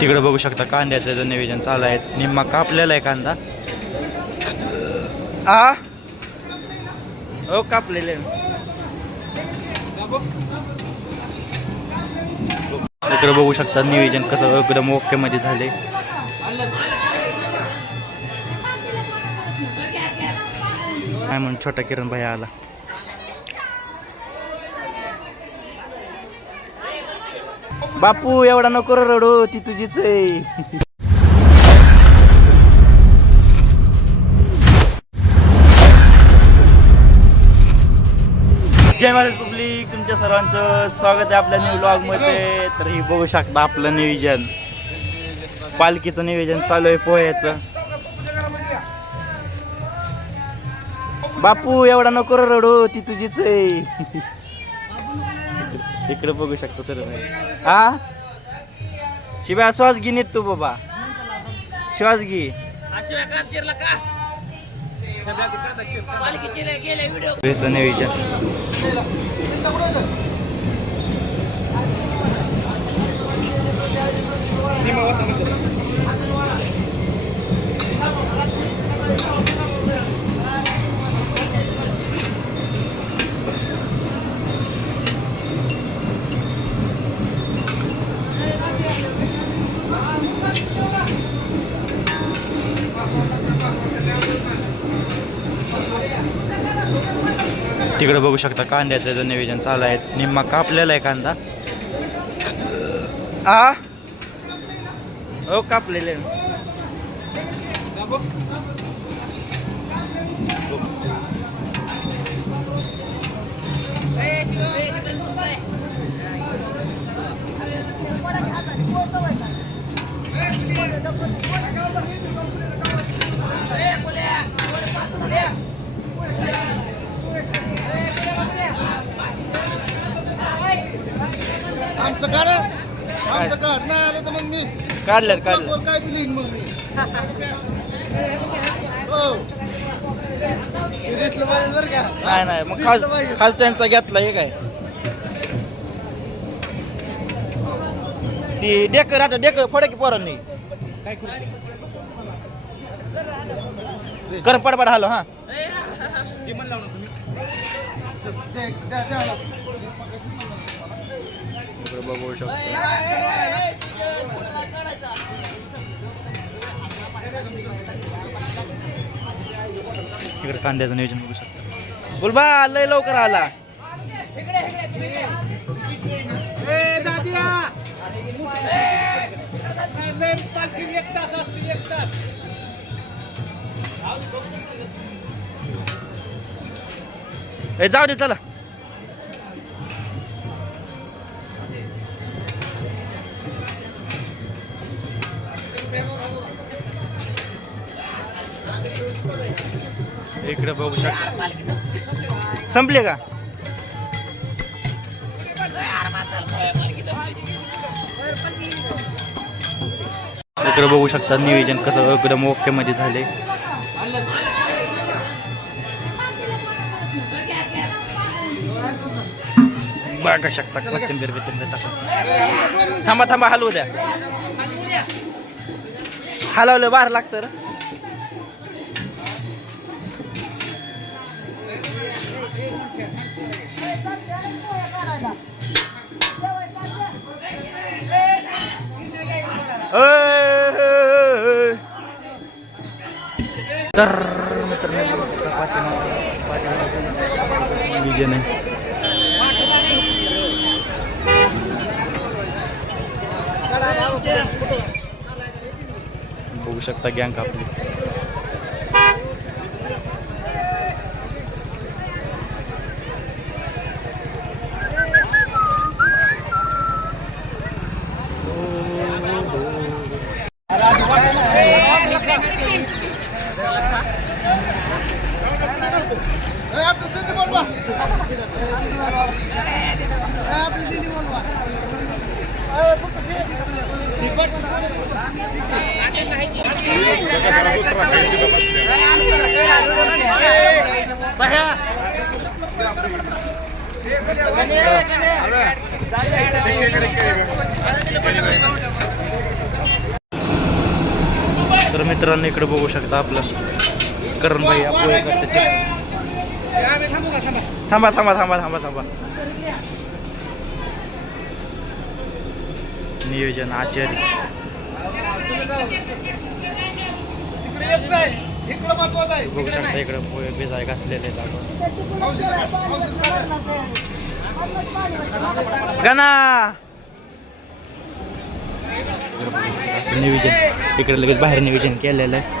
तिकडे बघू शकता कांद्याचं निवेदन नियोजन चालू आहे. निम्मा कापलेला आहे कांदा. आ? हो कापलेले इकडे बघू शकता नियोजन कसं एकदम ओके मध्ये झाले काय म्हणून छोटा किरण भाई आला. बापू एवढा नको रडू ती तुझीच आहे. जय महाराज पब्लिक तुमच्या सर्वांचं स्वागत आहे आपल्या न्यू मध्ये. तर हे बघू शकता आपलं नियोजन. पालखीचं नियोजन चालू आहे पोह्याचं. बापू एवढा नको रडू ती तुझीच आहे. इकडे बघू शकतो सर हा? शिवाय श्वास घे नीट तू बाबा. श्वास घे. बेसन तिकडे बघू शकता कांद्याचं जर नियोजन चालू आहे. निम्मा कापलेला आहे कांदा. आ? हो कापलेले. काढ नाही आलं तर मग मी काढलं काढलं. काय पिलीन मग मी. हो. नाही नाही मग खास खास त्यांचा घेतला हे काय? ती डेकर आता डेकर फोडा की पोरांनी? कर पडपड हालो हा. बघू शकतो. इकडे कांद्याचं नियोजन बघू शकतो. बोलबा लय लवकर आला. ए जाऊ दे चला. इकडे बघू शकता. संपले का? इकडे बघू शकता नियोजन कसं एकदम ओके मध्ये झाले. बघा शकता कोथिंबीर बिथिंबीर टाकून थांबा थांबा हलवू द्या. हलवलं बाहेर लागतं रे. अय. तर मित्रांनो, बघू शकता पाठीमागं- तर मित्रांनी मित्रांनो इकडे बघू शकता आपलं करण भाई आपण थांबा थांबा थांबा थांबा थांबा. नियोजन आचार्य. इकडं महत्वाचं आहे बघू शकता इकडे पोहे बिजाय घातलेले गणा! नियोजन इकडे लगेच बाहेर नियोजन केलेलं आहे.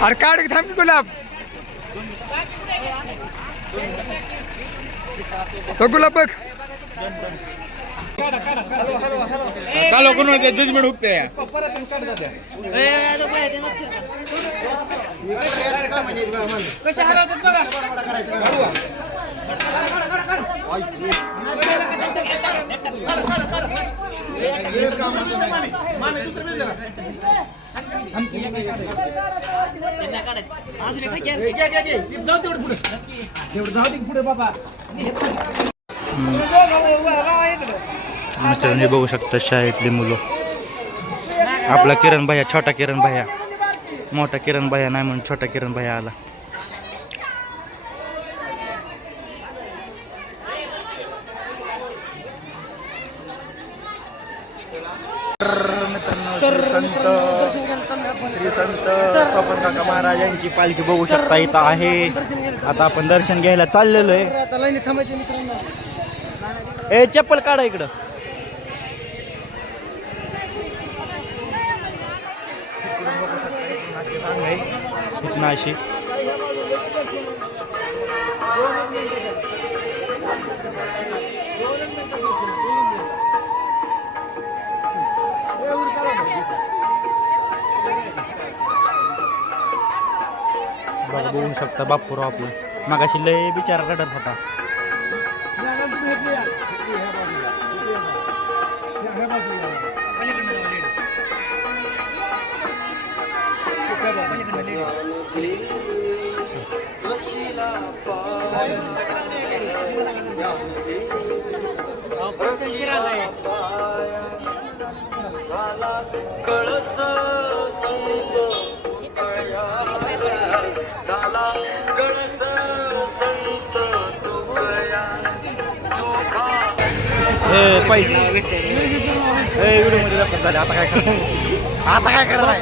करत येते अरे काढ थांब की गुलाब तो गुलाब बघ चालू करून जजमेंट हुकते मित्रांनो बघू शकता शाळेतली मुलं. आपला किरण भाया छोटा किरण भाया. मोठा किरण भाया नाही म्हणून छोटा किरण भाया आला तर मित्रांनो, श्री संत श्री काका महाराज यांची पालखी बघू शकता इथं आहे आता आपण दर्शन घ्यायला चाललेलो आहे ए चप्पल काढा इकडं इथनं अशी बघा बघू शकता बापूराव आपलं. मगाशी लय बिचारा रडत होता. ए पैसे. ए व्हिडिओमध्ये दाखवत झाले. आता काय करणार? आता काय करणार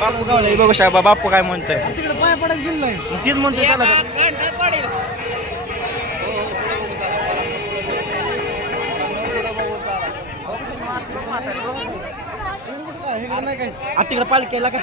बापू गावले बघू साहेब बापू काय म्हणतोय. तीच म्हणतोय चला. तिकडे पाल केला का?